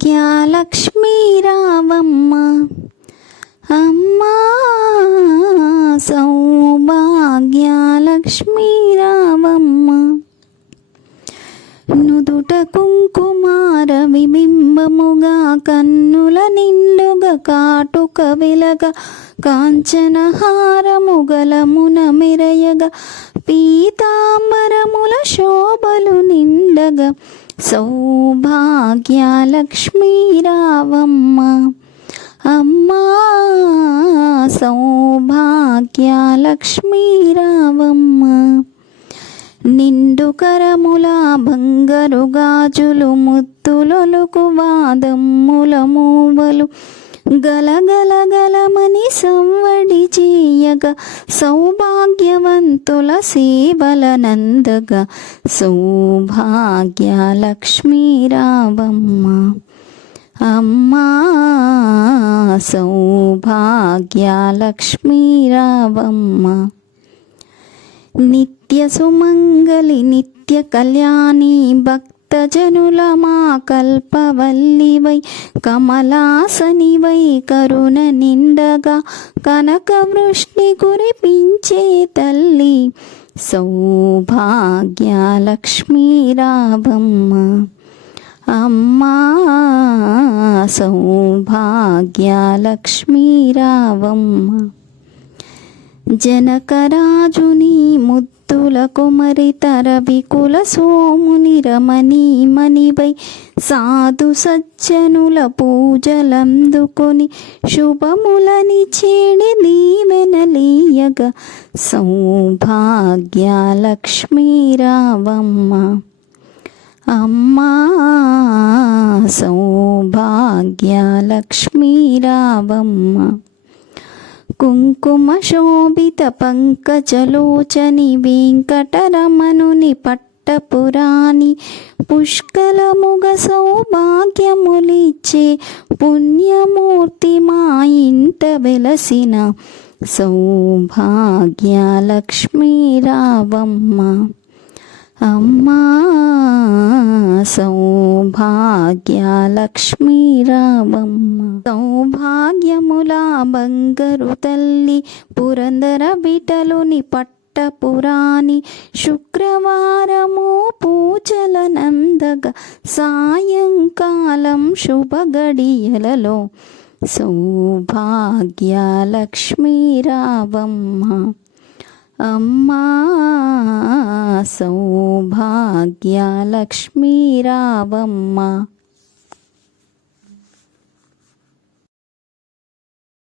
సౌభాగ్యలక్ష్మీ రావమ్మ అమ్మా సౌభాగ్యలక్ష్మీ రావమ్మ నుదుట కుంకుమార విబింబముగా కన్నుల నిండుగా కాటుక విలగ కాంచనహారముగలమున మెరయగా పీతాంబరముల శోభలు నిండగా సౌభాగ్యలక్ష్మీ రావమ్మ అమ్మా సౌభాగ్యలక్ష్మీ రావమ్మ నిండు కరముల బంగరు గాజులు ముత్తులొలుకు వాదమ్ముల మూవలు గలగల గలమని సవ్వడి చేయగా సౌభాగ్యవంతుల సేవల నందగా సౌభాగ్య లక్ష్మీరావమ్మ అమ్మా సౌభాగ్య లక్ష్మీరావమ్మ నిత్య సుమంగళి నిత్య కళ్యాణి భక్తి మా కల్పవల్లివై కమలాసనివై కరుణ నిండగా కనక వృష్ణి కురిపించే తల్లి సౌభాగ్య లక్ష్మీ అమ్మా సౌభాగ్య లక్ష్మీ రావమ్మ జనకరాజుని భక్తుల కుమరి తరవికుల సోముని రమణీ మణివై సాధు సజ్జనుల పూజలందుకొని శుభములని చేడి దీవెనలీయగా సౌభాగ్య లక్ష్మీ రావమ్మ. అమ్మా సౌభాగ్య లక్ష్మీ రావమ్మ కుంకుమ శోభిత పంకజలోచని వెంకటరమణుని పట్టపురాణి పుష్కలముగ సౌభాగ్యములిచ్చే పుణ్యమూర్తి మా ఇంట వెలసిన సౌభాగ్య లక్ష్మీ రావమ్మ అమ్మా సౌభాగ్య లక్ష్మీ రావమ్మ సౌభాగ్యముల బంగరు తల్లి పురందర బిటలుని పట్టపురాణి శుక్రవారము పూజల నందగ సాయంకాలం శుభగడియలలో సౌభాగ్య లక్ష్మీ రావమ్మ అమ్మా సౌభాగ్య లక్ష్మీ రావమ్మ